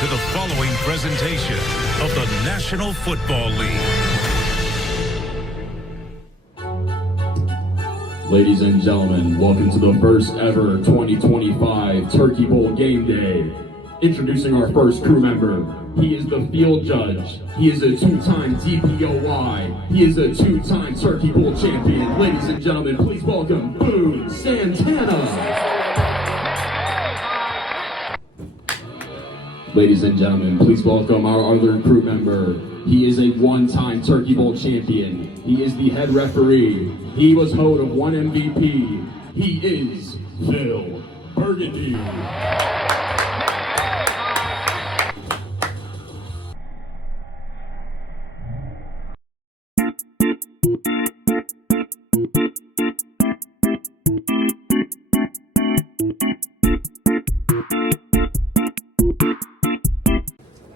to the following presentation of the National Football League. Ladies and gentlemen, welcome to the first ever 2025 Turkey Bowl Game Day. Introducing our first crew member. He is the field judge. He is a two-time DPOY. He is a two-time Turkey Bowl champion. Ladies and gentlemen, please welcome Boone Santana. Ladies and gentlemen, please welcome our other crew member. He is a one-time Turkey Bowl champion. He is the head referee. He was host of one MVP. He is Phil Burgundy.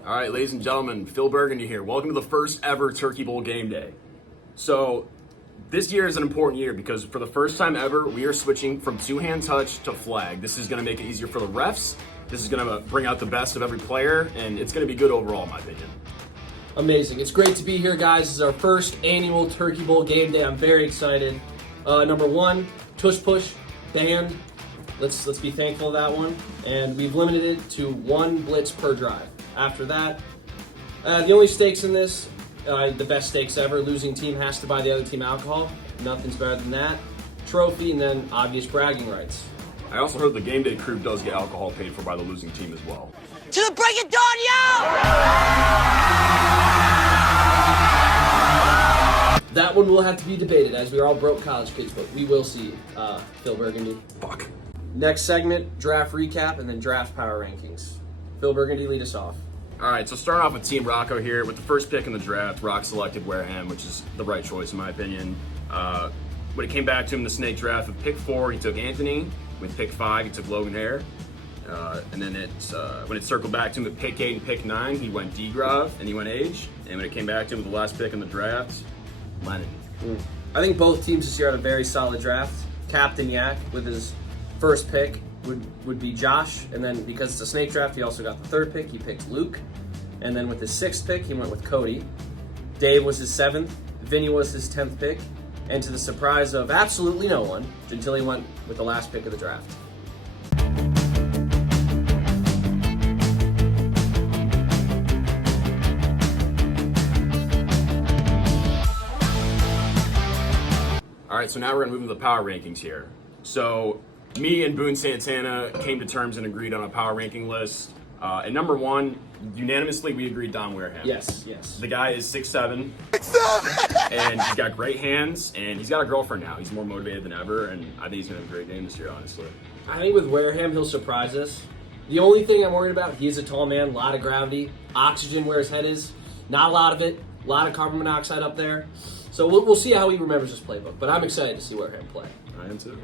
All right, ladies and gentlemen, Phil Burgundy here. Welcome to the first ever Turkey Bowl Game Day. So this year is an important year because for the first time ever, we are switching from two-hand touch to flag. This is going to make it easier for the refs. This is going to bring out the best of every player, and it's going to be good overall, in my opinion. Amazing. It's great to be here, guys. This is our first annual Turkey Bowl Game Day. I'm very excited. Number one, tush push, banned. Let's be thankful of that one. And we've limited it to one blitz per drive. After that, the only stakes in this, the best stakes ever, losing team has to buy the other team alcohol. Nothing's better than that. Trophy, and then obvious bragging rights. I also heard the game day crew does get alcohol paid for by the losing team as well. To the break of dawn, yo! That one will have to be debated as we are all broke college kids, but we will see Phil Burgundy. Fuck. Next segment, draft recap, and then draft power rankings. Phil Burgundy, lead us off. All right, so starting off with Team Rocco here. With the first pick in the draft, Rock selected Wareham, which is the right choice in my opinion. When it came back to him in the snake draft, with pick 4, he took Anthony. With pick 5, he took Logan Hare. And then when it circled back to him at pick 8 and pick 9, he went D-Grov and he went Age. And when it came back to him with the last pick in the draft, Lennon. I think both teams this year had a very solid draft. Captain Yak with his first pick would be Josh, and then because it's a snake draft, he also got the third pick. He picked Luke, and then with his 6th pick, he went with Cody. Dave was his 7th. Vinny was his 10th pick, and to the surprise of absolutely no one, until he went with the last pick of the draft. All right, so now we're gonna move into the power rankings here. So me and Boone Santana came to terms and agreed on a power ranking list. And number 1, unanimously, we agreed Don Wareham. Yes. The guy is 6'7", and he's got great hands, and he's got a girlfriend now. He's more motivated than ever, and I think he's gonna have a great game this year, honestly. I think with Wareham, he'll surprise us. The only thing I'm worried about, he is a tall man, a lot of gravity, oxygen where his head is, not a lot of it, a lot of carbon monoxide up there. So we'll see how he remembers his playbook, but I'm excited to see Wareham play. I am too.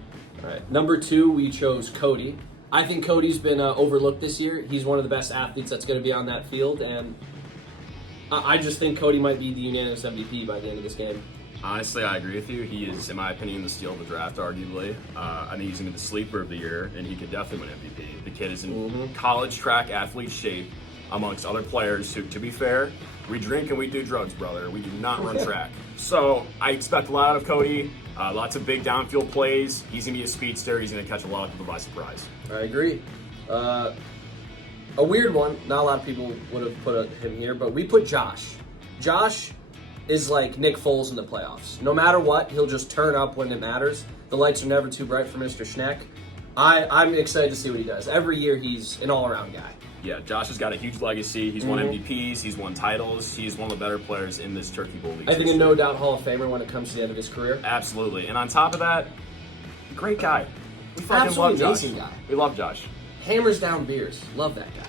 All right, number 2, we chose Cody. I think Cody's been overlooked this year. He's one of the best athletes that's going to be on that field, and I just think Cody might be the unanimous MVP by the end of this game. Honestly, I agree with you. He is, in my opinion, the steal of the draft, arguably. I think he's going to be the sleeper of the year, and he could definitely win MVP. The kid is in college track athlete shape amongst other players who, to be fair, we drink and we do drugs, brother. We do not run track. So I expect a lot out of Cody. Lots of big downfield plays. He's going to be a speedster. He's going to catch a lot of people by surprise. I agree. A weird one. Not a lot of people would have put him here, but we put Josh. Josh is like Nick Foles in the playoffs. No matter what, he'll just turn up when it matters. The lights are never too bright for Mr. Schneck. I'm excited to see what he does. Every year, he's an all-around guy. Yeah, Josh has got a huge legacy. He's won MVPs. He's won titles. He's one of the better players in this Turkey Bowl league. I think a no-doubt Hall of Famer when it comes to the end of his career. Absolutely. And on top of that, great guy. We fucking Absolutely love Josh. amazing guy. We love Josh. Hammers down beers. Love that guy.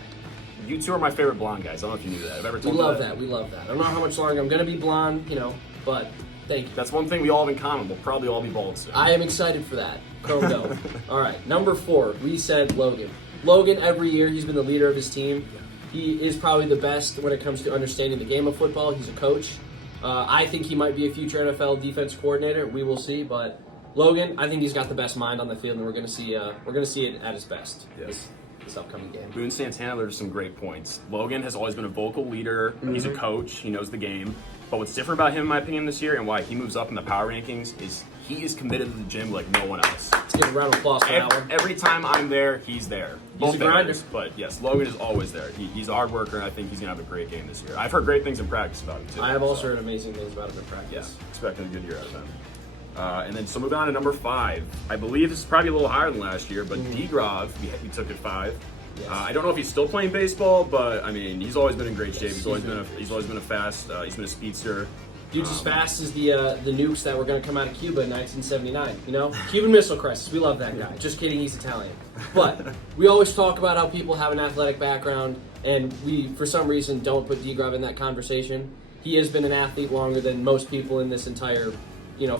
You two are my favorite blonde guys. I don't know if you knew that. I've ever told We you love that. We love that. I don't know how much longer I'm going to be blonde, but thank you. That's one thing we all have in common. We'll probably all be bald soon. I am excited for that. Chrome Dome. All right, number 4, we said Logan. Logan, every year, he's been the leader of his team. He is probably the best when it comes to understanding the game of football. He's a coach. I think he might be a future NFL defense coordinator. We will see, but Logan, I think he's got the best mind on the field, and we're going to see it at his best. Yes. this upcoming game. Boone Santana, there's some great points. Logan has always been a vocal leader. He's a coach. He knows the game. But what's different about him, in my opinion, this year, and why he moves up in the power rankings, is he is committed to the gym like no one else. Let's give a round of applause for that one. Every time I'm there, he's there. He's a grinder. But yes, Logan is always there. He's a hard worker, and I think he's going to have a great game this year. I've heard great things in practice about him, too. I have also heard amazing things about him in practice. Yeah, expecting a good year out of him. And then, so moving on to number 5. I believe this is probably a little higher than last year, but D-Grov, we took at 5. Yes. I don't know if he's still playing baseball, but I mean, he's always been in great shape. He's always been a fast. He's been a speedster. Dude's as fast as the nukes that were going to come out of Cuba in 1979. You know, Cuban Missile Crisis. We love that guy. Just kidding, he's Italian. But we always talk about how people have an athletic background, and we, for some reason, don't put D-Grov in that conversation. He has been an athlete longer than most people in this entire,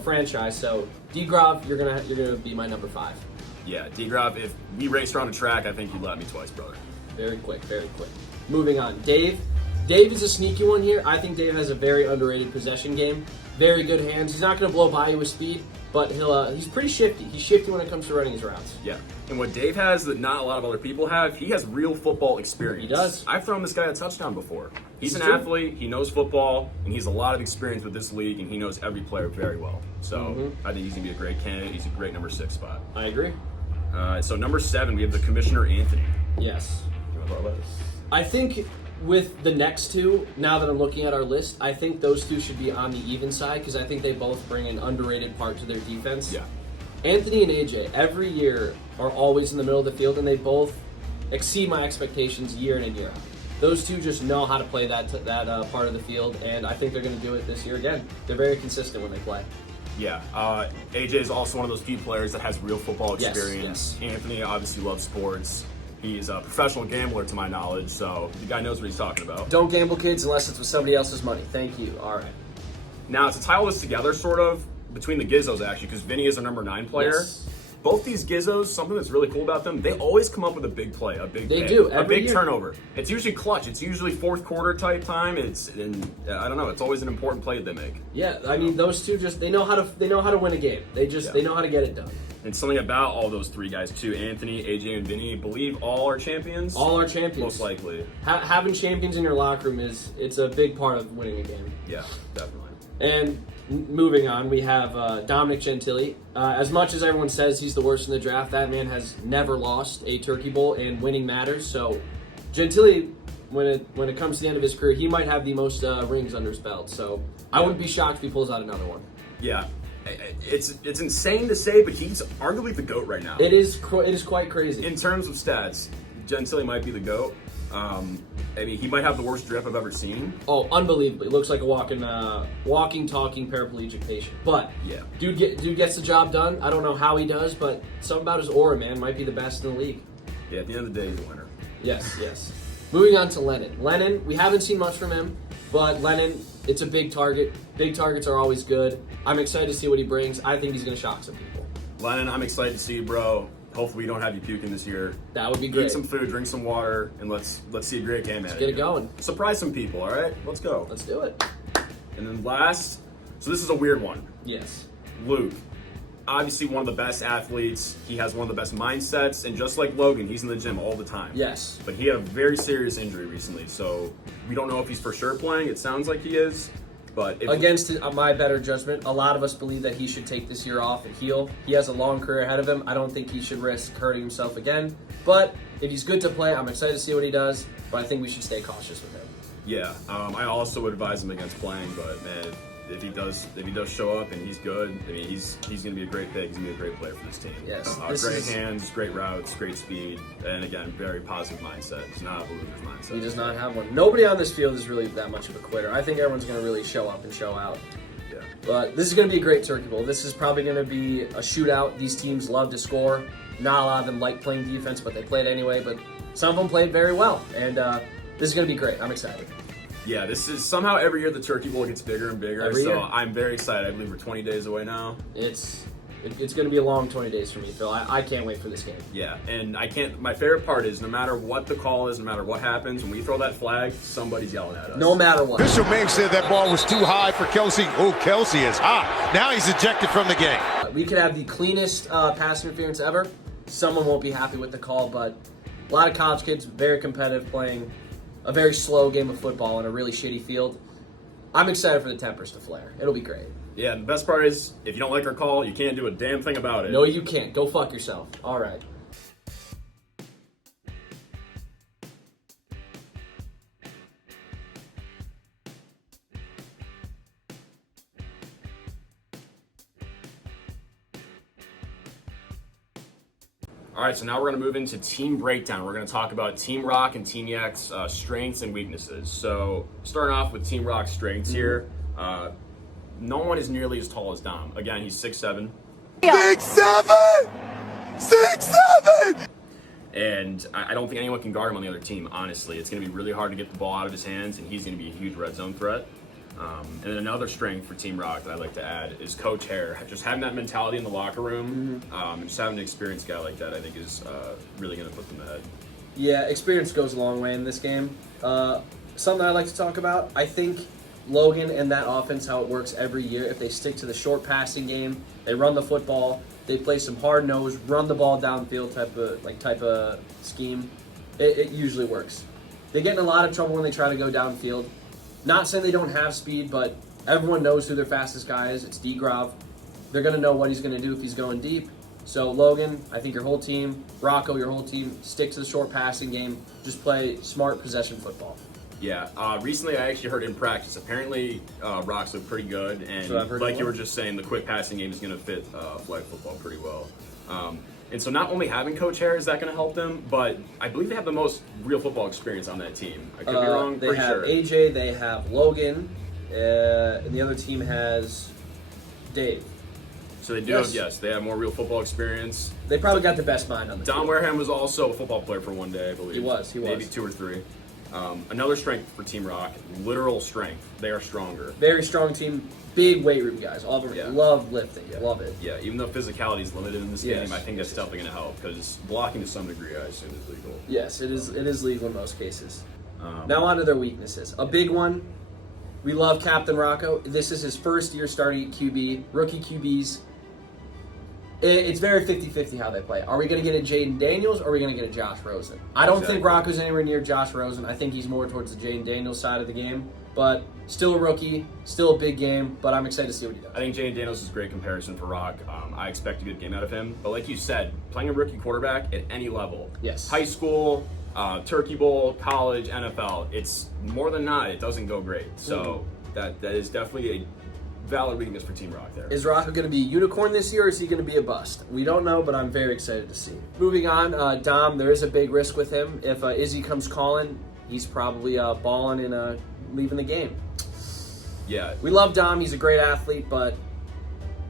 franchise. So D-Grov, you're gonna be my number 5. Yeah, D-Grov, if we raced around a track, I think you'd let me twice, brother. Very quick, very quick. Moving on. Dave is a sneaky one here. I think Dave has a very underrated possession game. Very good hands. He's not going to blow by you with speed, but he's pretty shifty. He's shifty when it comes to running his routes. Yeah. And what Dave has that not a lot of other people have, he has real football experience. He does. I've thrown this guy a touchdown before. He's an athlete, he knows football, and he has a lot of experience with this league, and he knows every player very well. So I think he's going to be a great candidate. He's a great number 6 spot. I agree. So number 7, we have the Commissioner Anthony. Yes. You want to talk about this? I think with the next two, now that I'm looking at our list, I think those two should be on the even side because I think they both bring an underrated part to their defense. Yeah. Anthony and AJ, every year, are always in the middle of the field, and they both exceed my expectations year in and year out. Those two just know how to play that part of the field, and I think they're going to do it this year again. They're very consistent when they play. Yeah, AJ is also one of those few players that has real football experience. Yes. Anthony obviously loves sports. He's a professional gambler, to my knowledge, so the guy knows what he's talking about. Don't gamble, kids, unless it's with somebody else's money. Thank you. All right. Now, to tie all this together, sort of, between the Gizzos, actually, because Vinny is a number 9 player. Yes. Both these Gizzos, something that's really cool about them, they always come up with a big play, a big They pick, do, a every big year. turnover. It's usually clutch. It's usually fourth quarter type time. I don't know. It's always an important play that they make. Yeah, I mean those two they know how to win a game. They know how to get it done. And something about all those 3 guys too, Anthony, AJ, and Vinny, believe all are champions. All are champions. Most likely. Having champions in your locker room it's a big part of winning a game. Yeah, definitely. And moving on, we have Dominic Gentili. As much as everyone says he's the worst in the draft, that man has never lost a Turkey Bowl, and winning matters. So Gentili, when it comes to the end of his career, he might have the most rings under his belt. So I wouldn't be shocked if he pulls out another one. Yeah. It's insane to say, but he's arguably the GOAT right now. It is quite crazy. In terms of stats, Gentili might be the GOAT. I mean, he might have the worst drip I've ever seen. Oh, unbelievably. Looks like a walking, talking paraplegic patient. But, yeah, dude gets the job done. I don't know how he does, but something about his aura, man, might be the best in the league. Yeah, at the end of the day, he's a winner. Yes. Moving on to Lennon. Lennon, we haven't seen much from him, but Lennon, it's a big target. Big targets are always good. I'm excited to see what he brings. I think he's going to shock some people. Lennon, I'm excited to see you, bro. Hopefully we don't have you puking this year. That would be great. Eat some food, drink some water, and let's see a great game. Let's get it going. Surprise some people, all right? Let's go. Let's do it. And then last, so this is a weird one. Yes. Luke, obviously one of the best athletes. He has one of the best mindsets, and just like Logan, he's in the gym all the time. Yes. But he had a very serious injury recently, so we don't know if he's for sure playing. It sounds like he is. But against my better judgment, a lot of us believe that he should take this year off and heal. He has a long career ahead of him. I don't think he should risk hurting himself again. But if he's good to play, I'm excited to see what he does. But I think we should stay cautious with him. Yeah, I also would advise him against playing. But man, if he does show up and he's good, I mean, he's going to be a great pick. He's going to be a great player for this team. Yes, great hands, great routes, great speed, and again, very positive mindset. He's not a loser's mindset. He does not have one. Nobody on this field is really that much of a quitter. I think everyone's going to really show up and show out. Yeah. But this is going to be a great Turkey Bowl. This is probably going to be a shootout. These teams love to score. Not a lot of them like playing defense, but they played anyway. But some of them played very well, and this is going to be great. I'm excited. Yeah, this is somehow every year the Turkey Bowl gets bigger and bigger. Every year. I'm very excited. I believe we're 20 days away now. It's going to be a long 20 days for me, Phil. I can't wait for this game. Yeah, and my favorite part is no matter what the call is, no matter what happens, when we throw that flag, somebody's yelling at us. No matter what. Official may have said that ball was too high for Kelsey. Oh, Kelsey is hot. Now he's ejected from the game. We could have the cleanest pass interference ever. Someone won't be happy with the call, but A lot of college kids, very competitive, playing a very slow game of football on a really shitty field. I'm excited for the tempers to flare. It'll be great. Yeah, and the best part is, if you don't like our call, you can't do a damn thing about it. No, you can't. Go fuck yourself. All right. All right, so now we're going to move into team breakdown. We're going to talk about Team Rock and Team Yak's strengths and weaknesses. So, starting off with Team Rock's strengths here, no one is nearly as tall as Dom. Again, he's 6'7". 6'7"! 6'7"! And I don't think anyone can guard him on the other team, honestly. It's going to be really hard to get the ball out of his hands, and he's going to be a huge red zone threat. And then another strength for Team Rock that I'd like to add is Coach Hare. Just having that mentality in the locker room, and just having an experienced guy like that, I think is really going to put them ahead. Yeah, experience goes a long way in this game. Something I'd like to talk about, I think Logan and that offense, how it works every year, if they stick to the short passing game, they run the football, they play some hard nose, run the ball downfield type of scheme, it usually works. They get in a lot of trouble when they try to go downfield. Not saying they don't have speed, but everyone knows who their fastest guy is. It's D-Grov. They're going to know what he's going to do if he's going deep. So, Logan, I think your whole team, Rocco, your whole team, stick to the short passing game. Just play smart possession football. Yeah, recently I actually heard in practice, apparently Rocks look pretty good, and So I've heard like as you well. were just saying, the quick passing game is going to fit flag football pretty well. And so not only having Coach Hare, is that going to help them, but I believe they have the most real football experience on that team. I could be wrong, They pretty have sure. AJ, they have Logan, and the other team has Dave. So they do Yes. have, yes, they have more real football experience. They probably got the best mind on the Don field. Wareham was also a football player for one day, I believe. He was. Maybe 2 or 3. Another strength for Team Rock, literal strength. They are stronger. Very strong team, big weight room guys. All of them Yeah. love lifting, love it. Yeah, even though physicality is limited in this Yes. game, I think that's definitely going to help because blocking to some degree, I assume, is legal. Yes, it is legal in most cases. Now on to their weaknesses. A big one, we love Captain Rocco. This is his first year starting at QB. Rookie QBs, it's very 50-50 how they play. Are we going to get a Jaden Daniels or are we going to get a Josh Rosen? I don't think Exactly. Rocco's anywhere near Josh Rosen. I think he's more towards the Jaden Daniels side of the game. But still a rookie, still a big game, but I'm excited to see what he does. I think Jane Daniels is a great comparison for Rock. I expect a good game out of him. But like you said, playing a rookie quarterback at any level, Yes. high school, Turkey Bowl, college, NFL, it's more than not, it doesn't go great. So that is definitely a valid weakness for Team Rock there. Is Rocco going to be a unicorn this year, or is he going to be a bust? We don't know, but I'm very excited to see. Moving on, Dom, there is a big risk with him. If Izzy comes calling, he's probably balling and leaving the game. Yeah. We love Dom. He's a great athlete, but,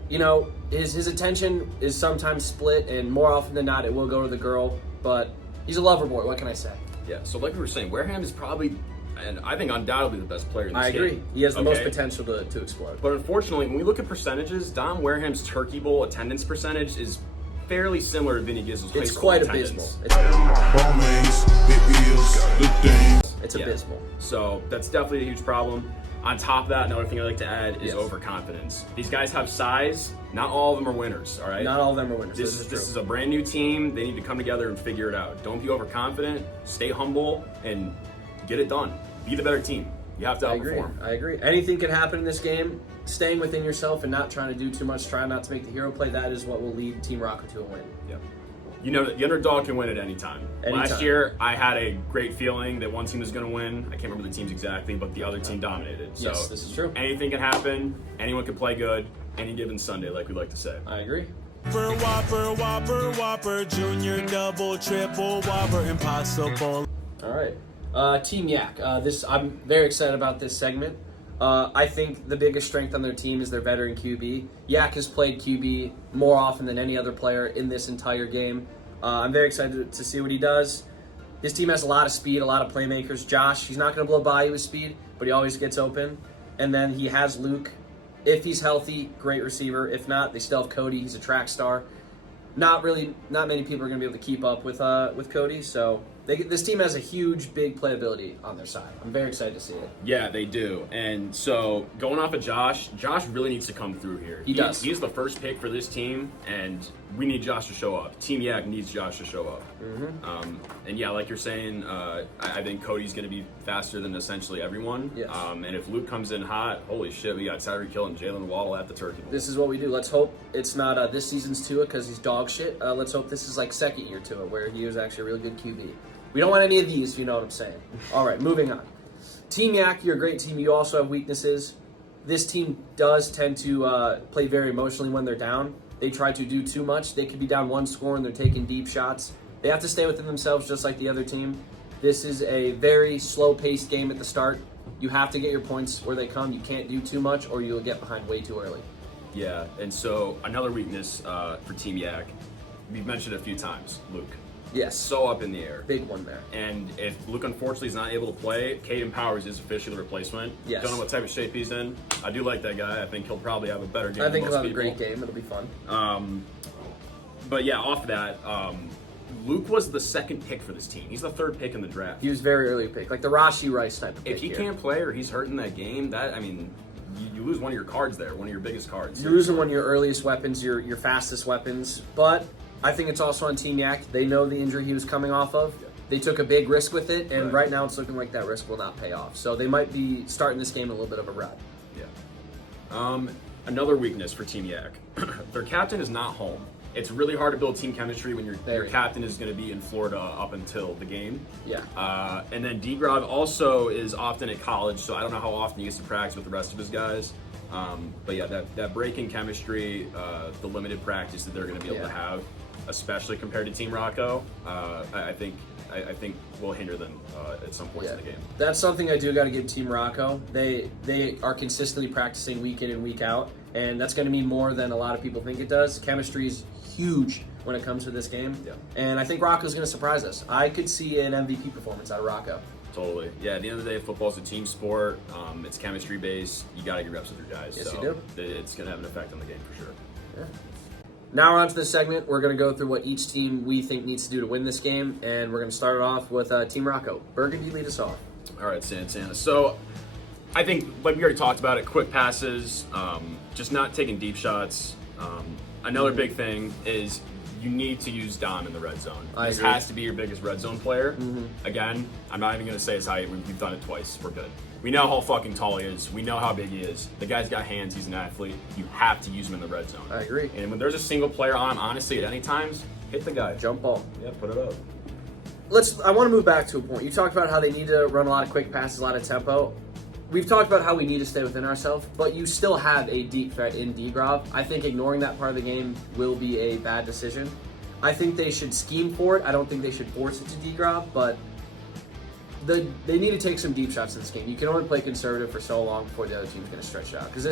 you know, his attention is sometimes split, and more often than not, it will go to the girl. But he's a lover boy. What can I say? Yeah, so like we were saying, Wareham is probably, and I think undoubtedly the best player in this I game. agree. He has the most Okay? potential to explode. But unfortunately, when we look at percentages, Don Wareham's Turkey Bowl attendance percentage is fairly similar to Vinny Gizzle's high It's school quite attendance. abysmal. It's Yeah. abysmal. So that's definitely a huge problem. On top of that, another thing I like to add is Yes. overconfidence. These guys have size. Not all of them are winners, all right? Not all of them are winners. This is a brand new team. They need to come together and figure it out. Don't be overconfident. Stay humble and get it done. Be the better team. You have to outperform. I agree. Anything can happen in this game. Staying within yourself and not trying to do too much, trying not to make the hero play, that is what will lead Team Rocket to a win. Yeah. You know, the underdog can win at any time. Anytime. Last year, I had a great feeling that one team was going to win. I can't remember the teams exactly, but the other team dominated. So Yes, this is true. anything can happen. Anyone can play good any given Sunday, like we like to say. I agree. Whopper, Whopper, Whopper, Junior, Double, Triple, Whopper, Impossible. All right. Team Yak. I'm very excited about this segment. I think the biggest strength on their team is their veteran QB. Yak has played QB more often than any other player in this entire game. I'm very excited to see what he does. His team has a lot of speed, a lot of playmakers. Josh, he's not going to blow by you with speed, but he always gets open. And then he has Luke. If he's healthy, great receiver. If not, they still have Cody. He's a track star. Not many people are going to be able to keep up with Cody. So this team has a huge, big playability on their side. I'm very excited to see it. Yeah, they do. And so going off of Josh really needs to come through here. He does. He's the first pick for this team, and we need Josh to show up. Team Yak needs Josh to show up. And yeah, like you're saying, I think Cody's going to be faster than essentially everyone. Yes. And if Luke comes in hot, holy shit, we got Tyreek Hill and Jalen Waddle at the Turkey Bowl. This is what we do. Let's hope it's not this season's Tua because he's dog shit. Let's hope this is like second year Tua where he was actually a really good QB. We don't want any of these, if you know what I'm saying. All right, moving on. Team Yak, you're a great team. You also have weaknesses. This team does tend to play very emotionally when they're down. They try to do too much. They could be down 1 score and they're taking deep shots. They have to stay within themselves just like the other team. This is a very slow-paced game at the start. You have to get your points where they come. You can't do too much or you'll get behind way too early. Yeah, and so another weakness for Team Yak, we've mentioned it a few times, Luke. Yes. So up in the air. Big one there. And if Luke unfortunately is not able to play, Caden Powers is officially the replacement. Yes. Don't know what type of shape he's in. I do like that guy. I think he'll probably have a better game I think than he'll most have a people. great game. It'll be fun. But yeah, off that, Luke was the second pick for this team. He's the third pick in the draft. He was very early pick, like the Rashi Rice type of pick. If he here. can't play or he's hurt in that game, you lose one of your cards there, one of your biggest cards. You're losing one of your earliest weapons, your fastest weapons. But I think it's also on Team Yak. They know the injury he was coming off of. They took a big risk with it, and right now it's looking like that risk will not pay off. So they might be starting this game in a little bit of a rut. Yeah. Another weakness for Team Yak. Their captain is not home. It's really hard to build team chemistry when your captain is going to be in Florida up until the game. Yeah. And then D-Grog also is often at college, so I don't know how often he gets to practice with the rest of his guys. But yeah, that break in chemistry, the limited practice that they're going to be able to have, especially compared to Team Rocco, I think will hinder them at some points in the game. That's something I do got to give Team Rocco. They are consistently practicing week in and week out, and that's going to mean more than a lot of people think it does. Chemistry is huge when it comes to this game, and I think Rocco's going to surprise us. I could see an MVP performance out of Rocco. Totally. Yeah, at the end of the day, football's a team sport. It's chemistry based. You got to get reps with your guys. Yes, so you do. It's going to have an effect on the game for sure. Yeah. Now we're on to this segment. We're going to go through what each team we think needs to do to win this game, and we're going to start it off with Team Rocco. Burgundy, lead us off. All right, Santana. So I think, like we already talked about it, quick passes, just not taking deep shots. Another big thing is you need to use Dom in the red zone. This has to be your biggest red zone player. Again, I'm not even going to say his height. We've done it twice. We're good. We know how fucking tall he is. We know how big he is. The guy's got hands. He's an athlete. You have to use him in the red zone. I agree. And when there's a single player on, honestly, at any times, hit the guy. Jump ball. Yeah, put it up. I want to move back to a point. You talked about how they need to run a lot of quick passes, a lot of tempo. We've talked about how we need to stay within ourselves, but you still have a deep threat in D-Grov. I think ignoring that part of the game will be a bad decision. I think they should scheme for it. I don't think they should force it to D-Grov, but they need to take some deep shots in this game. You can only play conservative for so long before the other team's going to stretch it out. Because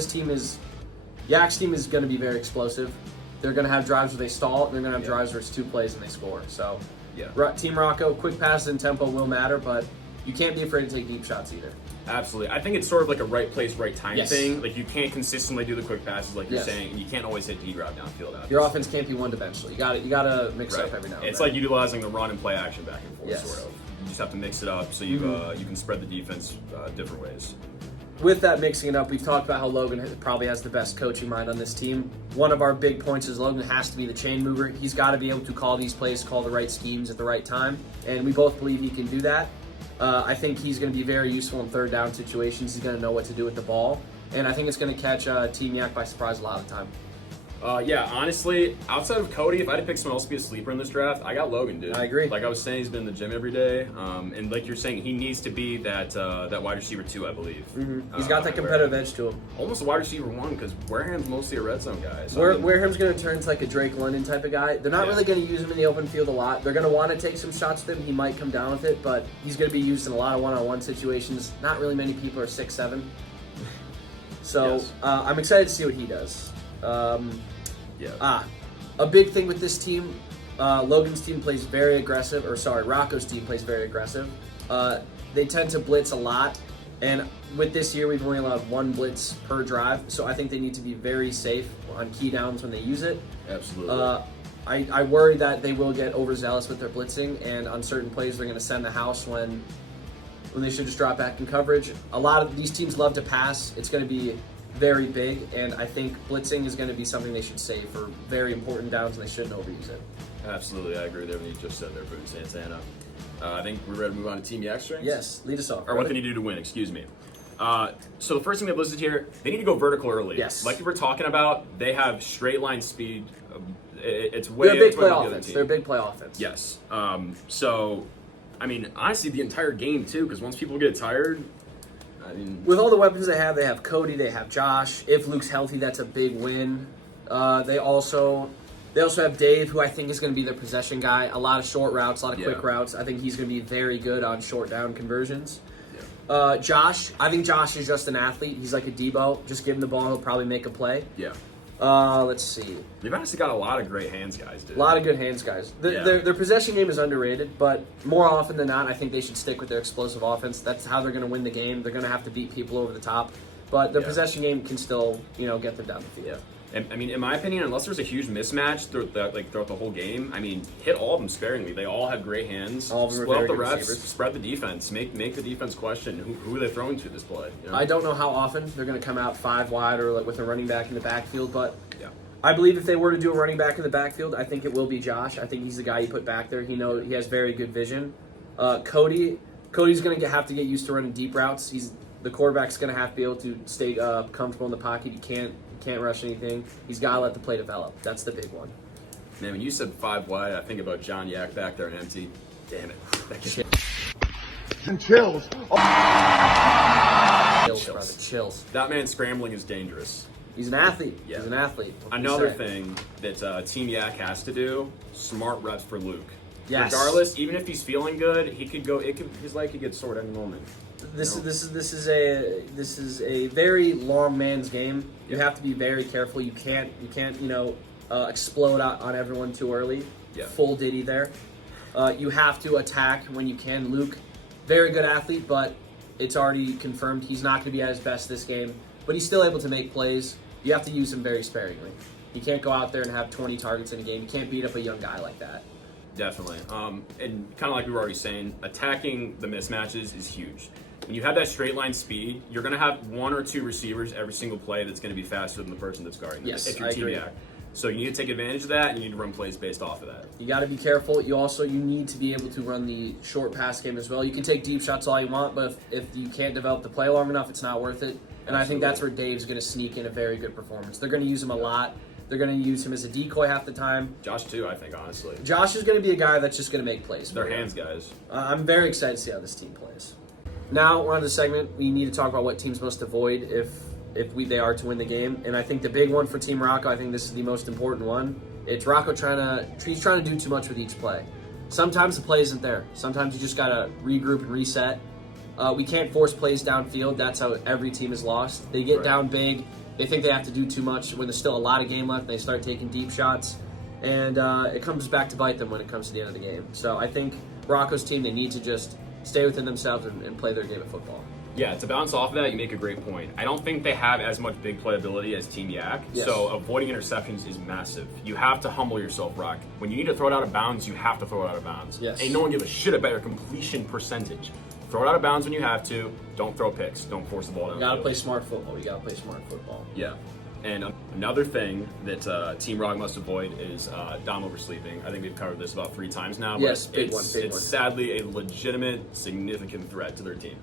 Yak's team is going to be very explosive. They're going to have drives where they stall, and they're going to have drives where it's 2 plays and they score. So, Team Rocco, quick passes and tempo will matter, but you can't be afraid to take deep shots either. Absolutely. I think it's sort of like a right place, right time thing. Like, you can't consistently do the quick passes like you're saying, and you can't always hit D-Grov downfield. Your offense can't be one-dimensional. You got to mix it up every now and then. It's like utilizing the run and play action back and forth, Yes. sort of. You just have to mix it up so you can spread the defense different ways. With that mixing it up, we've talked about how Logan probably has the best coaching mind on this team. One of our big points is Logan has to be the chain mover. He's got to be able to call these plays, call the right schemes at the right time, and we both believe he can do that. I think he's going to be very useful in third down situations. He's going to know what to do with the ball, and I think it's going to catch Team Yak by surprise a lot of the time. Honestly, outside of Cody, if I had to pick someone else to be a sleeper in this draft, I got Logan, dude. I agree. Like I was saying, he's been in the gym every day, and like you're saying, he needs to be that wide receiver 2, I believe. He's got that competitive edge to him. Almost a wide receiver 1, because Wareham's mostly a red zone guy. So Wareham's going to turn into like a Drake London type of guy. They're not really going to use him in the open field a lot. They're going to want to take some shots with him. He might come down with it, but he's going to be used in a lot of one-on-one situations. Not really many people are 6'7". So I'm excited to see what he does. A big thing with this team, Logan's team plays very aggressive, Rocco's team plays very aggressive. They tend to blitz a lot, and with this year, we've only allowed 1 blitz per drive, so I think they need to be very safe on key downs when they use it. Absolutely. I worry that they will get overzealous with their blitzing, and on certain plays, they're going to send the house when they should just drop back in coverage. A lot of these teams love to pass. It's going to be very big, and I think blitzing is going to be something they should save for very important downs, and they shouldn't overuse it. Absolutely, I agree with everything you just said there, Boone Santana. I think we're ready to move on to Team Yak strengths? Yes, lead us off. Or what they need to do to win, excuse me. So the first thing they've listed here, they need to go vertical early. Yes. Like we were talking about, they have straight line speed. It's way They're a big it's way play above the other offense. team. They're a big play offense. Yes. So, I mean, honestly, the entire game too, because once people get tired, I mean, With all the weapons they have Cody, they have Josh. If Luke's healthy, that's a big win. They also have Dave, who I think is going to be their possession guy. A lot of short routes, a lot of quick routes. I think he's going to be very good on short down conversions. Josh, I think Josh is just an athlete. He's like a Debo. Just give him the ball, he'll probably make a play. yeah. Let's see. They've honestly got a lot of great hands, guys, dude. A lot of good hands, guys. Their possession game is underrated, but more often than not, I think they should stick with their explosive offense. That's how they're going to win the game. They're going to have to beat people over the top, but their possession game can still, get them down the field. Yeah. And, I mean, in my opinion, unless there's a huge mismatch throughout the whole game, I mean, hit all of them sparingly. They all have great hands. All of them are Split up very the good reps, receivers. spread the defense, make the defense question who are they throwing to this play. You know? I don't know how often they're going to come out 5 wide or with a running back in the backfield, but Yeah. I believe if they were to do a running back in the backfield, I think it will be Josh. I think he's the guy you put back there. He has very good vision. Cody's going to have to get used to running deep routes. The quarterback's going to have to be able to stay comfortable in the pocket. You can't rush anything. He's got to let the play develop. That's the big one. Man, when you said 5 wide, I think about John Yak back there and empty. Damn it. That gets Chills. Chills, brother. Chills. That man scrambling is dangerous. He's an athlete. Yeah. He's an athlete. What can you Another say? thing that Team Yak has to do: smart reps for Luke. Yes. Regardless, even if he's feeling good, his leg could get sore at any moment. This is a very long man's game. You have to be very careful. You can't explode out on everyone too early. Yeah. Full Diddy there. You have to attack when you can. Luke, very good athlete, but it's already confirmed he's not going to be at his best this game. But he's still able to make plays. You have to use him very sparingly. You can't go out there and have 20 targets in a game. You can't beat up a young guy like that. Definitely. And kind of like we were already saying, attacking the mismatches is huge. When you have that straight line speed, you're going to have 1 or 2 receivers every single play that's going to be faster than the person that's guarding them. Yes, if you're I Team agree. Yak. So you need to take advantage of that, and you need to run plays based off of that. You got to be careful. You need to be able to run the short pass game as well. You can take deep shots all you want, but if you can't develop the play long enough, it's not worth it. And I think that's where Dave's going to sneak in a very good performance. They're going to use him a lot. They're going to use him as a decoy half the time. Josh, too, I think, honestly. Josh is going to be a guy that's just going to make plays. They're hands guys. I'm very excited to see how this team plays. Now, we're on the segment. We need to talk about what teams must avoid if they are to win the game. And I think the big one for Team Rocco, I think this is the most important one. It's Rocco he's trying to do too much with each play. Sometimes the play isn't there. Sometimes you just got to regroup and reset. We can't force plays downfield. That's how every team is lost. They get down big. They think they have to do too much when there's still a lot of game left. They start taking deep shots. And it comes back to bite them when it comes to the end of the game. So I think Rocco's team, they need to just stay within themselves and play their game of football. Yeah, to bounce off of that, you make a great point. I don't think they have as much big playability as Team Yak, so avoiding interceptions is massive. You have to humble yourself, Rock. When you need to throw it out of bounds, you have to throw it out of bounds. Yes. Ain't no one give a shit about your completion percentage. Throw it out of bounds when you have to. Don't throw picks. Don't force the ball down. You got to play smart football. Yeah. And another thing that Team Rock must avoid is Dom oversleeping. I think we've covered this about 3 times now. But Yes, big one. It's sadly a legitimate, significant threat to their team.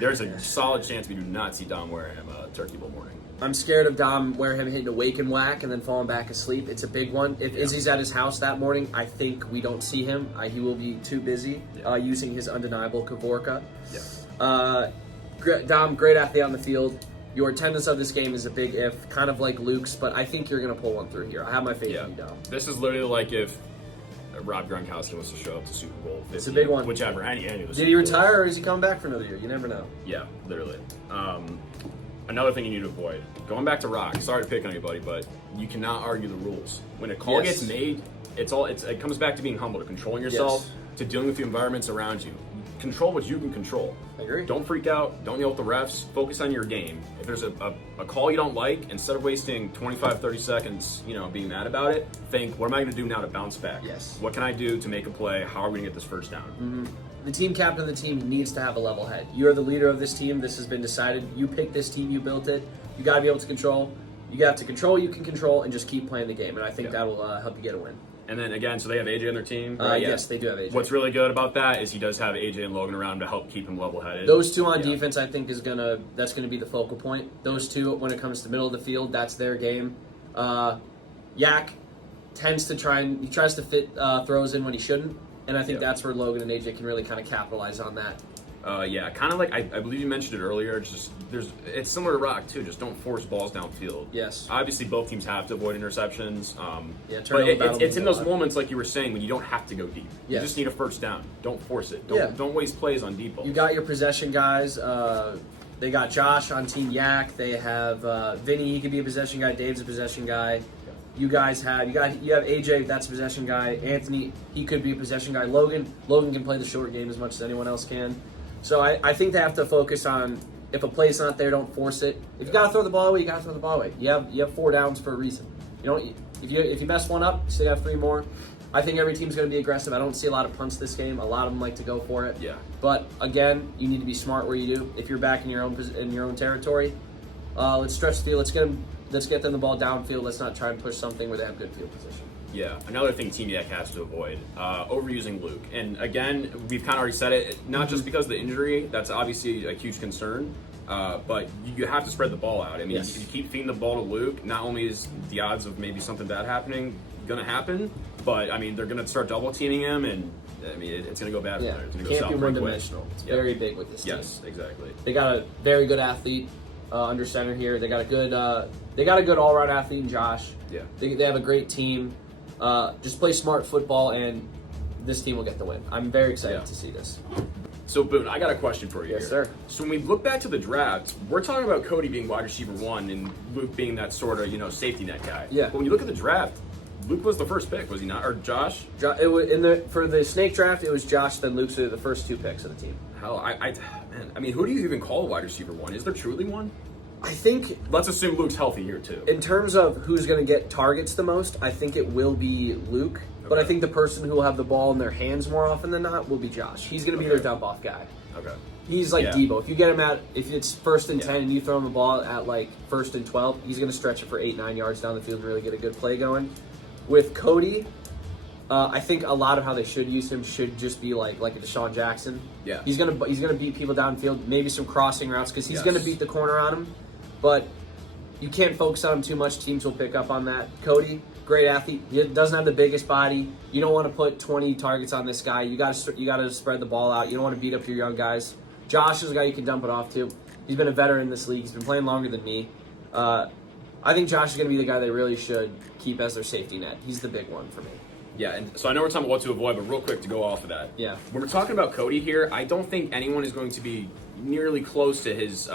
There's a solid chance we do not see Dom Wareham Turkey Bowl morning. I'm scared of Dom Wareham hitting a wake and whack and then falling back asleep. It's a big one. If Izzy's at his house that morning, I think we don't see him. He will be too busy using his undeniable Kavorka. Dom, great athlete on the field. Your attendance of this game is a big if, kind of like Luke's, but I think you're going to pull one through here. I have my faith in you, Dom. This is literally like if Rob Gronkowski wants to show up to Super Bowl 50. It's a big one. Whichever, any of the Did Super he Bowls. retire or is he coming back for another year? You never know. Yeah, literally. Another thing you need to avoid. Going back to Rock, sorry to pick on you, buddy, but you cannot argue the rules. When a call gets made, it comes back to being humble, to controlling yourself, to dealing with the environments around you. control what you can control. I agree. Don't freak out. Don't yell at the refs. Focus on your game. If there's a call you don't like, instead of wasting 25, 30 seconds, being mad about it, think, what am I going to do now to bounce back? Yes. What can I do to make a play? How are we going to get this first down? Mm-hmm. The team captain of the team needs to have a level head. You're the leader of this team. This has been decided. You picked this team. You built it. You got to be able to control. You have to control you can control and just keep playing the game. And I think that will help you get a win. And then again, so they have AJ on their team. Right? Yes, they do have AJ. What's really good about that is he does have AJ and Logan around to help keep him level-headed. Those two on defense, I think, that's gonna be the focal point. Those two, when it comes to the middle of the field, that's their game. Yak tries to fit throws in when he shouldn't, and I think that's where Logan and AJ can really kind of capitalize on that. Kind of like I believe you mentioned it earlier. It's similar to Rock too. Just don't force balls downfield. Yes. Obviously, both teams have to avoid interceptions. But it's in those moments, like you were saying, when you don't have to go deep. Yes. You just need a first down. Don't force it. Don't waste plays on deep balls. You got your possession guys. They got Josh on Team Yak. They have Vinny. He could be a possession guy. Dave's a possession guy. You guys have you have AJ. That's a possession guy. Anthony. He could be a possession guy. Logan can play the short game as much as anyone else can. So I think they have to focus on, if a play's not there, don't force it. If you got to throw the ball away, you got to throw the ball away. You have 4 downs for a reason. If you mess one up, say you have 3 more. I think every team's going to be aggressive. I don't see a lot of punts this game. A lot of them like to go for it. Yeah. But again, you need to be smart where you do. If you're back in your own territory, let's stretch the field. Let's get them the ball downfield. Let's not try and push something where they have good field position. Yeah, another thing Team Yak has to avoid, overusing Luke. And again, we've kind of already said it, not just because of the injury, that's obviously a huge concern, but you have to spread the ball out. I mean, if you keep feeding the ball to Luke, not only is the odds of maybe something bad happening going to happen, but, I mean, they're going to start double teaming him, and, I mean, it's going to go bad from there. It's going to go Can't south be pretty quick. one-dimensional. It's very big with this team. Yes, exactly. They got a very good athlete under center here. They got a good all-around athlete in Josh. Yeah. They have a great team. Just play smart football, and this team will get the win. I'm very excited to see this. So, Boone, I got a question for you Yes, here. sir. So when we look back to the draft, we're talking about Cody being wide receiver 1 and Luke being that sort of, safety net guy. Yeah. But when you look at the draft, Luke was the first pick, was he not? Or Josh? For the snake draft, it was Josh, then Luke, so the first 2 picks of the team. Hell, I mean, who do you even call a wide receiver 1? Is there truly one? I think, Let's assume Luke's healthy here, too. in terms of who's going to get targets the most, I think it will be Luke. But I think the person who will have the ball in their hands more often than not will be Josh. He's going to be their dump-off guy. Okay. He's like Debo. If you get him if it's 1st and 10 and you throw him the ball at like 1st and 12, he's going to stretch it for 8-9 yards down the field and really get a good play going. With Cody, I think a lot of how they should use him should just be like a Deshaun Jackson. Yeah. He's gonna beat people downfield, maybe some crossing routes because he's gonna beat the corner on him. But you can't focus on him too much. Teams will pick up on that. Cody, great athlete. He doesn't have the biggest body. You don't want to put 20 targets on this guy. You got to spread the ball out. You don't want to beat up your young guys. Josh is a guy you can dump it off to. He's been a veteran in this league. He's been playing longer than me. I think Josh is going to be the guy they really should keep as their safety net. He's the big one for me. Yeah, and so I know we're talking about what to avoid, but real quick to go off of that. Yeah. When we're talking about Cody here, I don't think anyone is going to be nearly close to his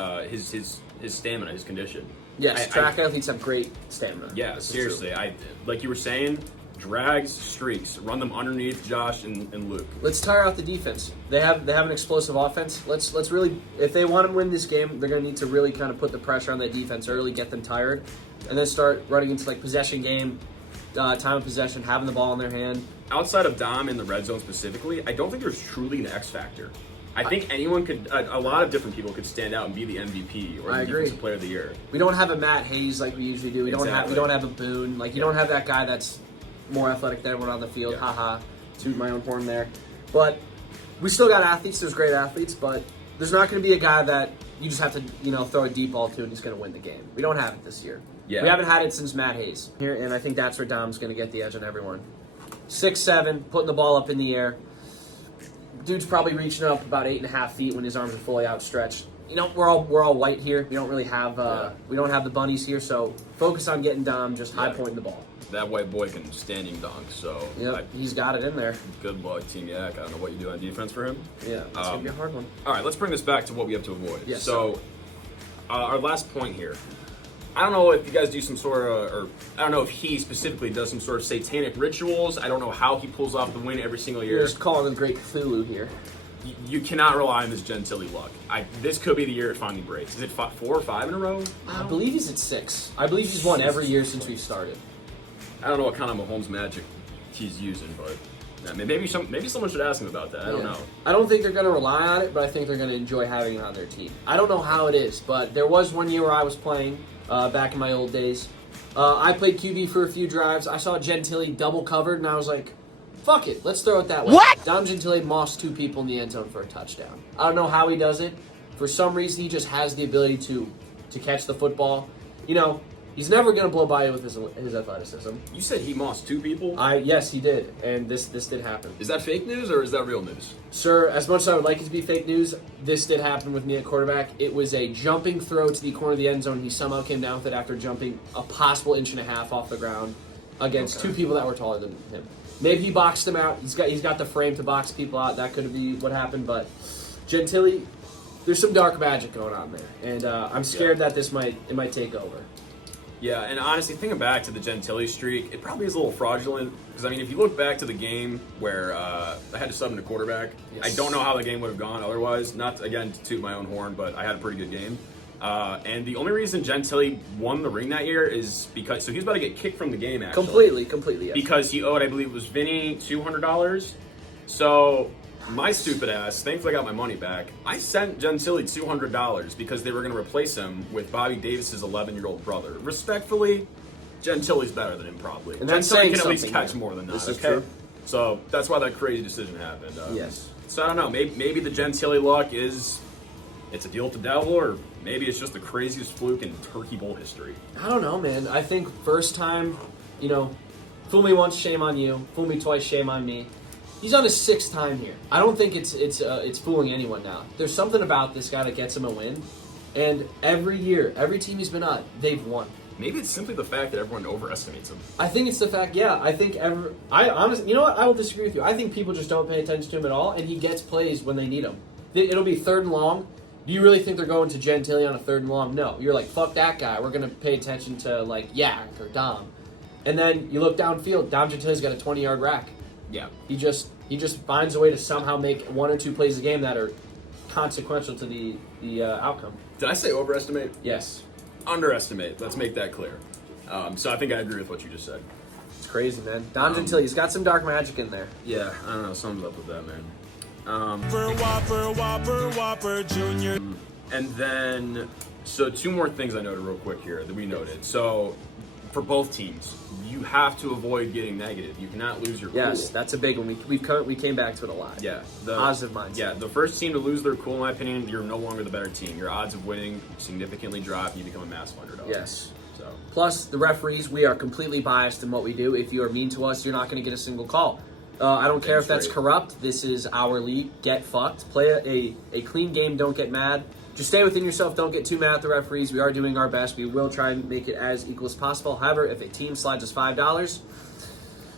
stamina, his condition. Yes, track athletes have great stamina. Yeah, seriously. Like you were saying, drags, streaks, run them underneath Josh and Luke. Let's tire out the defense. They have an explosive offense. Let's really, if they want to win this game, they're going to need to really kind of put the pressure on that defense early, get them tired, and then start running into like possession game, time of possession, having the ball in their hand. Outside of Dom in the red zone specifically, I don't think there's truly an X factor. I think anyone could, a lot of different people could stand out and be the MVP or the Defensive Player of the Year. We don't have a Matt Hayes like we usually do. We don't have a Boone. Like you don't have that guy that's more athletic than everyone on the field. Yeah. Haha, toot my own horn there. But we still got athletes. There's great athletes, but there's not going to be a guy that you just have to throw a deep ball to and he's going to win the game. We don't have it this year. Yeah. We haven't had it since Matt Hayes here, and I think that's where Dom's going to get the edge on everyone. 6'7", putting the ball up in the air. Dude's probably reaching up about 8.5 feet when his arms are fully outstretched. We're all white here. We don't really have we don't have the bunnies here, so focus on getting Dom just high pointing the ball. That white boy can standing dunk, so he's got it in there. Good luck, Team Yak. I don't know what you do on defense for him. Yeah, it's gonna be a hard one. All right, let's bring this back to what we have to avoid. Yes, so, our last point here. I don't know if you guys do some sort of, or I don't know if he specifically does some sort of satanic rituals. I don't know how he pulls off the win every single year. We're just calling him Great Cthulhu here. you cannot rely on this Gentili luck. This could be the year it finally breaks. Is it 4 or 5 in a row? I believe he's at 6. I believe he's won every year since we've started. I don't know what kind of Mahomes magic he's using, but maybe someone should ask him about that. I don't know. I don't think they're going to rely on it, but I think they're going to enjoy having it on their team. I don't know how it is, but there was one year where I was playing back in my old days. I played QB for a few drives. I saw Gentili double covered, and I was like, fuck it, let's throw it that way. What? Dom Gentili mossed 2 people in the end zone for a touchdown. I don't know how he does it. For some reason, he just has the ability to catch the football. You know, he's never going to blow by you with his athleticism. You said he mossed 2 people? Yes, he did, and this did happen. Is that fake news or is that real news? Sir, as much as I would like it to be fake news, this did happen with me at quarterback. It was a jumping throw to the corner of the end zone. He somehow came down with it after jumping a possible 1.5 inches off the ground against 2 people that were taller than him. Maybe he boxed them out. He's got the frame to box people out. That could be what happened. But Gentili, there's some dark magic going on there, and I'm scared that it might take over. Yeah, and honestly, thinking back to the Gentili streak, it probably is a little fraudulent. Because, I mean, if you look back to the game where I had to sub in a quarterback, Yes. I don't know how the game would have gone otherwise. Not, again, to toot my own horn, but I had a pretty good game. And the only reason Gentili won the ring that year is because... So he was about to get kicked from the game, actually. Completely, yes. Because he owed, I believe it was Vinny, $200. So... My stupid ass, thankfully I got my money back. I sent Gentili $200 because they were going to replace him with Bobby Davis's 11-year-old brother. Respectfully, Gentili's better than him probably. And that's Gentili saying can at least something catch here. more than that. This is okay? true. So that's why that crazy decision happened. Yes. So I don't know. Maybe the Gentili luck it's a deal with the devil, or maybe it's just the craziest fluke in Turkey Bowl history. I don't know, man. I think first time, fool me once, shame on you. Fool me twice, shame on me. He's on his 6th time here. I don't think it's fooling anyone now. There's something about this guy that gets him a win, and every year, every team he's been on, they've won. Maybe it's simply the fact that everyone overestimates him. I think it's the fact. Yeah, I think I honestly, you know what? I will disagree with you. I think people just don't pay attention to him at all, and he gets plays when they need him. It'll be 3rd and long. Do you really think they're going to Gentili on a 3rd and long? No. You're like, fuck that guy. We're gonna pay attention to like Yak or Dom, and then you look downfield. Dom Gentili's got a 20-yard rack. Yeah. He just finds a way to somehow make 1 or 2 plays a game that are consequential to the outcome. Did I say overestimate? Yes. Underestimate. Let's make that clear. So I think I agree with what you just said. It's crazy, man. Don Gentili, he's got some dark magic in there. Yeah, I don't know. Something's up with that, man. Whopper, Junior. And then, so 2 more things I noted real quick here that we noted. So, for both teams, you have to avoid getting negative. You cannot lose your cool. Yes, that's a big one. We came back to it a lot. Yeah. Positive mindset. Yeah, the first team to lose their cool, in my opinion, you're no longer the better team. Your odds of winning significantly drop. You become a massive underdog. Yes. So. Plus, the referees, we are completely biased in what we do. If you are mean to us, you're not going to get a single call. I don't care if that's corrupt. This is our league. Get fucked. Play a clean game. Don't get mad. Just stay within yourself. Don't get too mad at the referees. We are doing our best. We will try and make it as equal as possible. However, if a team slides us $5,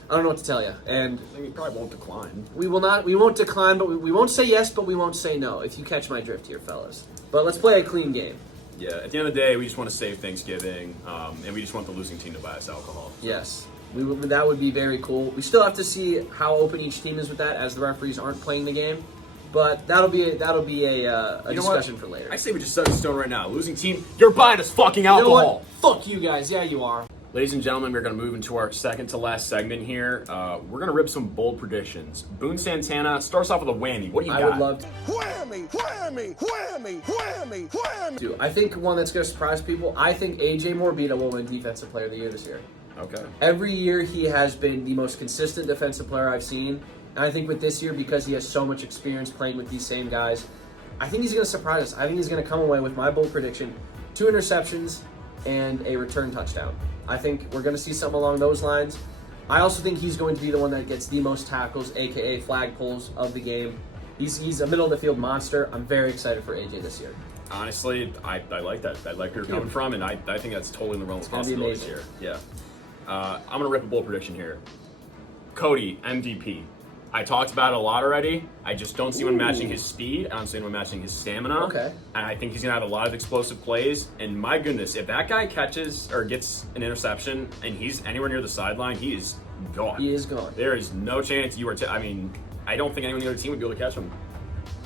I don't know what to tell you. And We probably won't decline. we will not. We won't decline, but we won't say yes, but we won't say no. If you catch my drift here, fellas. But let's play a clean game. Yeah, at the end of the day, we just want to save Thanksgiving, and we just want the losing team to buy us alcohol. Yes. That would be very cool. We still have to see how open each team is with that, as the referees aren't playing the game. But that'll be a discussion for later. I say we just set a stone right now. Losing team, you're buying us fucking You know alcohol. what? Fuck you guys. Yeah, you are. Ladies and gentlemen, we're going to move into our second to last segment here. We're going to rip some bold predictions. Boone Santana starts off with a whammy. What do you got? I would love to. Whammy, whammy, whammy, whammy, whammy. I think one that's going to surprise people, I think AJ Morbita will win Defensive Player of the Year this year. Okay. Every year he has been the most consistent defensive player I've seen. And I think with this year, because he has so much experience playing with these same guys, I think he's going to surprise us. I think he's going to come away with my bold prediction, 2 interceptions and a return touchdown. I think we're going to see something along those lines. I also think he's going to be the one that gets the most tackles, a.k.a. flag pulls of the game. He's a middle-of-the-field monster. I'm very excited for AJ this year. Honestly, I like that. I like where you're coming from, and I think that's totally in the realm of possibilities here. Yeah. I'm going to rip a bold prediction here. Cody, MVP. I talked about it a lot already. I just don't see him matching his speed. I don't see him matching his stamina. Okay. And I think he's going to have a lot of explosive plays. And my goodness, if that guy catches or gets an interception and he's anywhere near the sideline, he is gone. He is gone. There is no chance you are... I don't think anyone on the other team would be able to catch him.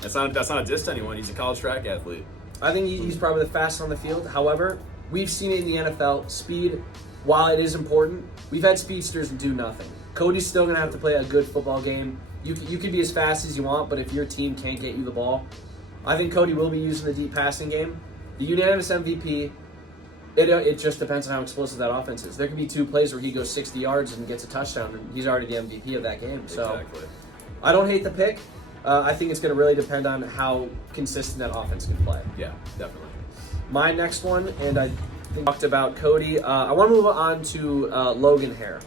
That's not a diss to anyone. He's a college track athlete. I think he's probably the fastest on the field. However, we've seen it in the NFL. Speed, while it is important, we've had speedsters do nothing. Cody's still going to have to play a good football game. You can be as fast as you want, but if your team can't get you the ball, I think Cody will be using the deep passing game. The unanimous MVP, it just depends on how explosive that offense is. There could be 2 plays where he goes 60 yards and gets a touchdown, and he's already the MVP of that game. So Exactly. I don't hate the pick. I think it's going to really depend on how consistent that offense can play. Yeah, definitely. My next one, and I think talked about Cody. I want to move on to Logan Hare.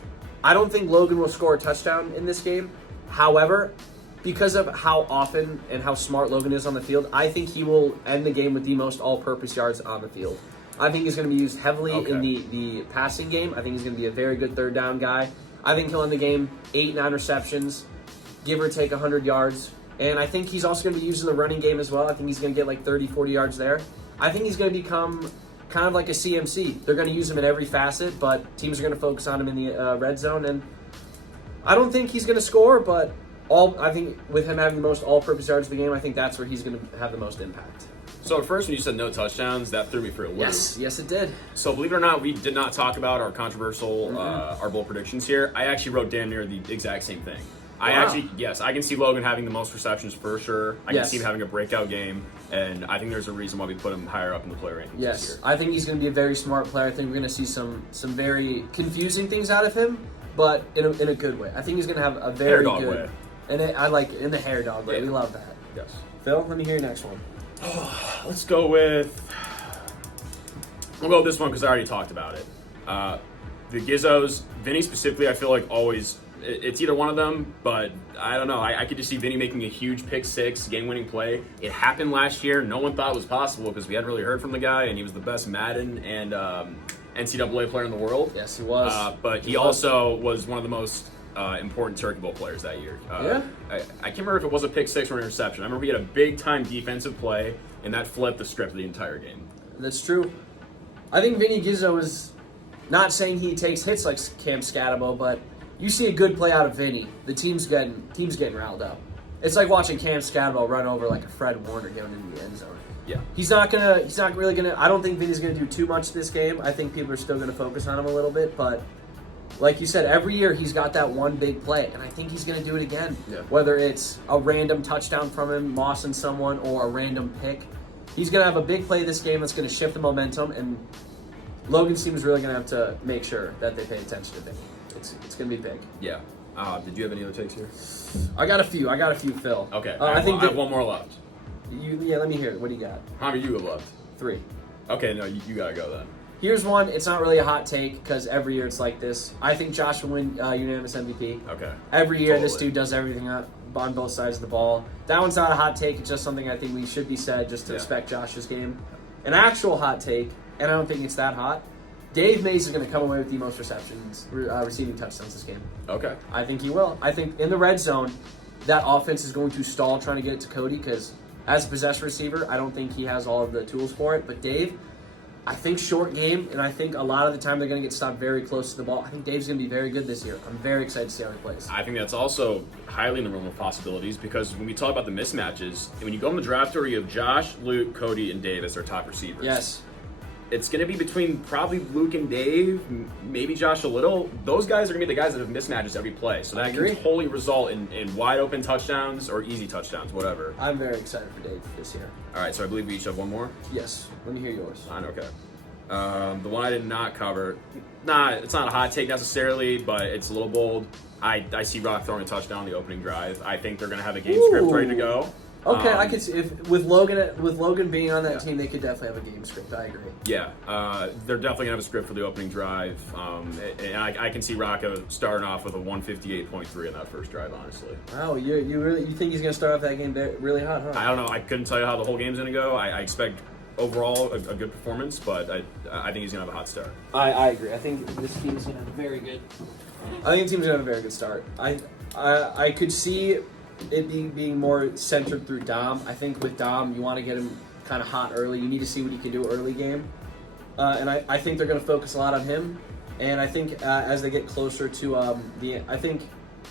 I don't think Logan will score a touchdown in this game. However, because of how often and how smart Logan is on the field, I think he will end the game with the most all-purpose yards on the field. I think he's going to be used heavily in the passing game. I think he's going to be a very good third down guy. I think he'll end the game 8-9 receptions, give or take 100 yards. And I think he's also going to be used in the running game as well. I think he's going to get like 30, 40 yards there. I think he's going to become kind of like a CMC. They're going to use him in every facet, but teams are going to focus on him in the red zone. And I don't think he's going to score, but I think with him having the most all-purpose yards of the game, I think that's where he's going to have the most impact. So at first when you said no touchdowns, that threw me for a loop. Yes, it did. So believe it or not, we did not talk about our controversial, our bold predictions here. I actually wrote damn near the exact same thing. Wow. I can see Logan having the most receptions for sure. I can see him having a breakout game, and I think there's a reason why we put him higher up in the player rankings this year. I think he's going to be a very smart player. I think we're going to see some very confusing things out of him, but in a good way. I think he's going to have a very Hair dog good way. And I like it in the hair dog way. Yeah. We love that. Yes. Phil, let me hear your next one. Let's go with. We'll go with this one because I already talked about it. The Gizzos, Vinny specifically, I feel like always. It's either one of them, but I don't know. I could just see Vinny making a huge pick six, game-winning play. It happened last year. No one thought it was possible because we hadn't really heard from the guy, and he was the best Madden and NCAA player in the world. Yes, he was. But he also was one of the most important Turkey Bowl players that year. Yeah? I can't remember if it was a pick six or an interception. I remember he had a big-time defensive play, and that flipped the script of the entire game. That's true. I think Vinny Gizzo is not saying he takes hits like Cam Scatabo, but you see a good play out of Vinny, the team's getting riled up. It's like watching Cam Scatabo run over like a Fred Warner going into the end zone. Yeah. He's not really gonna. I don't think Vinny's gonna do too much this game. I think people are still gonna focus on him a little bit, but like you said, every year he's got that one big play, and I think he's gonna do it again. Yeah. Whether it's a random touchdown from him, mossing someone, or a random pick, he's gonna have a big play this game that's gonna shift the momentum, and Logan's team is really gonna have to make sure that they pay attention to Vinny. It's gonna be big. Yeah. Did you have any other takes here? I got a few, Phil. Okay. I think I have one more left. let me hear it. What do you got? How many you have left? 3. Okay, no, you gotta go then. Here's one. It's not really a hot take because every year it's like this. I think Josh will win unanimous MVP. Okay. Every year this Totally. dude does everything on both sides of the ball. That one's not a hot take. It's just something I think we should be said just to respect Josh's game. An actual hot take, and I don't think it's that hot. Dave Mays is going to come away with the most receiving touchdowns this game. Okay. I think he will. I think in the red zone, that offense is going to stall trying to get it to Cody because as a possession receiver, I don't think he has all of the tools for it. But Dave, I think short game, and I think a lot of the time they're going to get stopped very close to the ball. I think Dave's going to be very good this year. I'm very excited to see how he plays. I think that's also highly in the realm of possibilities because when we talk about the mismatches, when you go in the draft order, you have Josh, Luke, Cody, and Dave as their top receivers. Yes. It's going to be between probably Luke and Dave, maybe Josh a little. Those guys are going to be the guys that have mismatches every play. So that can totally result in wide open touchdowns or easy touchdowns, whatever. I'm very excited for Dave this year. All right, so I believe we each have one more. Yes. Let me hear yours. Fine, okay. The one I did not cover, it's not a hot take necessarily, but it's a little bold. I see Rock throwing a touchdown on the opening drive. I think they're going to have a game script ready to go. Okay, I could see if with Logan being on that team, they could definitely have a game script. I agree. Yeah, they're definitely gonna have a script for the opening drive, and I can see Rocco starting off with a 158.3 in that first drive. Honestly, wow, you think he's gonna start off that game really hot, huh? I don't know. I couldn't tell you how the whole game's gonna go. I expect overall a good performance, but I think he's gonna have a hot start. I agree. I think this team is gonna have a very good. I think the team's gonna have a very good start. I could see it being more centered through Dom. I think with Dom, you want to get him kind of hot early. You need to see what he can do early game. And I think they're going to focus a lot on him. And I think as they get closer to I think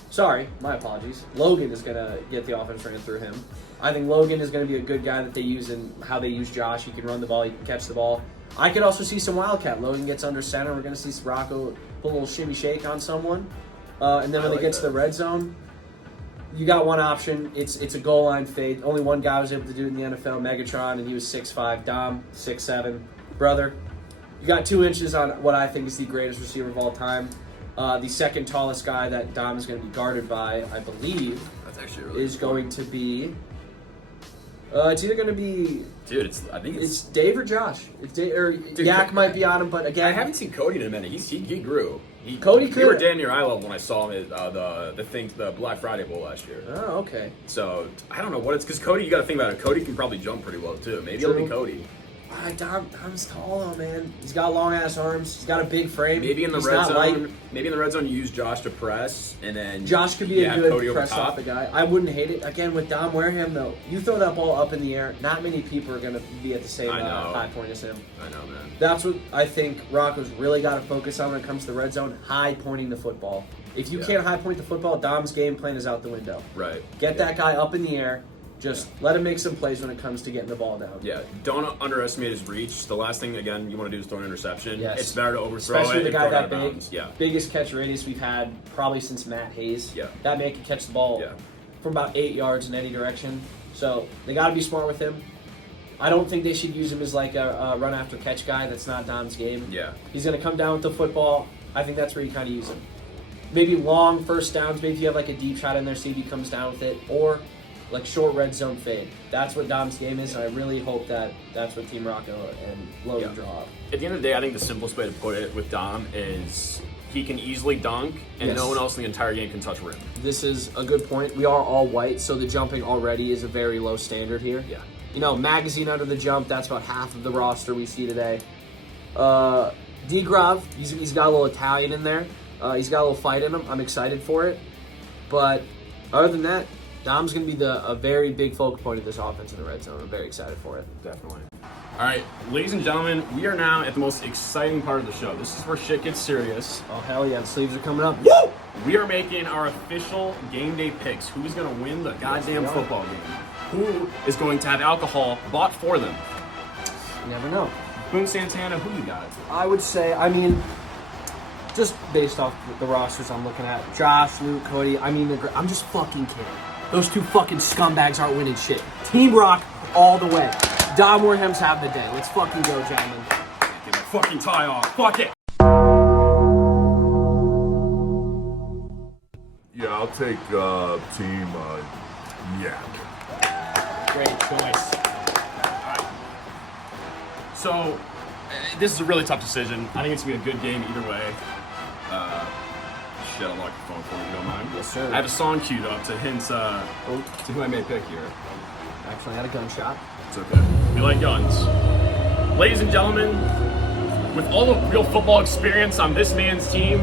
Sorry, my apologies. Logan is going to get the offense ran through him. I think Logan is going to be a good guy that they use in how they use Josh. He can run the ball, he can catch the ball. I could also see some Wildcat. Logan gets under center. We're going to see Rocco put a little shimmy shake on someone. And then when they get to the red zone, you got one option. It's a goal line fade. Only one guy was able to do it in the NFL, Megatron, and he was 6'5". Dom, 6'7". Brother, you got 2 inches on what I think is the greatest receiver of all time. The second tallest guy that Dom is going to be guarded by, I believe, That's actually really is going to be... it's either going to be... Dude, I think it's Dave or Josh. It's Dave, or Yak might be on him, but again... I haven't seen Cody in a minute. He grew. Cody We could- were damn near eye level when I saw him at the Black Friday Bowl last year. Oh, okay. So, I don't know what it's... Because Cody, you got to think about it. Cody can probably jump pretty well, too. Maybe it'll be True. Cody. Dom's tall though, man. He's got long ass arms. He's got a big frame. Maybe in the He's red not zone. light. Maybe in the red zone, you use Josh to press, and then Josh could be a have good Cody over press top. off the guy. I wouldn't hate it. Again, with Dom Wareham though, you throw that ball up in the air. Not many people are gonna be at the same I know. high point as him. I know, man. That's what I think Rocco's really got to focus on when it comes to the red zone. High pointing the football. If you can't high point the football, Dom's game plan is out the window. Right. Get that guy up in the air. Just let him make some plays when it comes to getting the ball down. Yeah, don't underestimate his reach. The last thing, again, you want to do is throw an interception. Yes. It's better to overthrow Especially it the and guy throw it out that of big. bounds. Yeah. Biggest catch radius we've had probably since Matt Hayes. Yeah. That man can catch the ball Yeah. from about 8 yards in any direction. So they got to be smart with him. I don't think they should use him as like a run after catch guy. That's not Dom's game. Yeah. He's going to come down with the football. I think that's where you kind of use him. Maybe long first downs. Maybe if you have like a deep shot in there, see if he comes down with it. Or like short red zone fade. That's what Dom's game is, and I really hope that that's what Team Rocco and Logan draw up. At the end of the day, I think the simplest way to put it with Dom is he can easily dunk, and Yes. no one else in the entire game can touch rim. This is a good point. We are all white, so the jumping already is a very low standard here. Yeah. You know, magazine under the jump, that's about half of the roster we see today. D-Grav, he's got a little Italian in there. He's got a little fight in him. I'm excited for it. But other than that, Dom's going to be a very big focal point of this offense in the red zone. I'm very excited for it. Definitely. All right, ladies and gentlemen, we are now at the most exciting part of the show. This is where shit gets serious. Oh, hell yeah. The sleeves are coming up. Woo! We are making our official game day picks. Who's going to win the goddamn football game? Who is going to have alcohol bought for them? You never know. Boone Santana, who you got? I would say, just based off the rosters I'm looking at, Josh, Luke, Cody, I'm just fucking kidding. Those two fucking scumbags aren't winning shit. Team Rock all the way. Dom Wareham's having the day. Let's fucking go, gentlemen. Get my fucking tie off. Fuck it. Yeah, I'll take team Yak. Great choice. So, this is a really tough decision. I think it's going to be a good game either way. Shit, I'll lock your phone for me if you don't mind. Yes, sir. I have a song queued up to hint to who I may pick here. Actually, I had a gunshot. It's okay. We like guns. Ladies and gentlemen, with all the real football experience on this man's team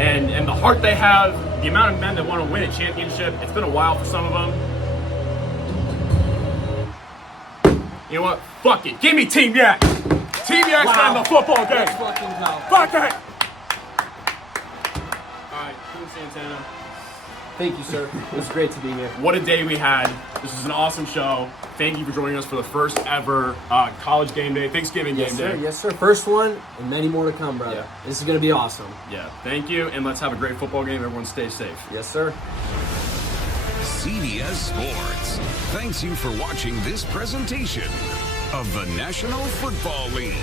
and the heart they have, the amount of men that want to win a championship, it's been a while for some of them. You know what? Fuck it. Give me Team Yak. Team Yak's Wow. in the football game. Let's fucking go. Fuck it. All right, Boone Santana. Thank you, sir. It was great to be here. What a day we had. This was an awesome show. Thank you for joining us for the first ever college game day, Thanksgiving game day. Yes, sir. First one, and many more to come, brother. Yeah. This is going to be awesome. Yeah, thank you, and let's have a great football game. Everyone stay safe. Yes, sir. CBS Sports thanks you for watching this presentation of the National Football League.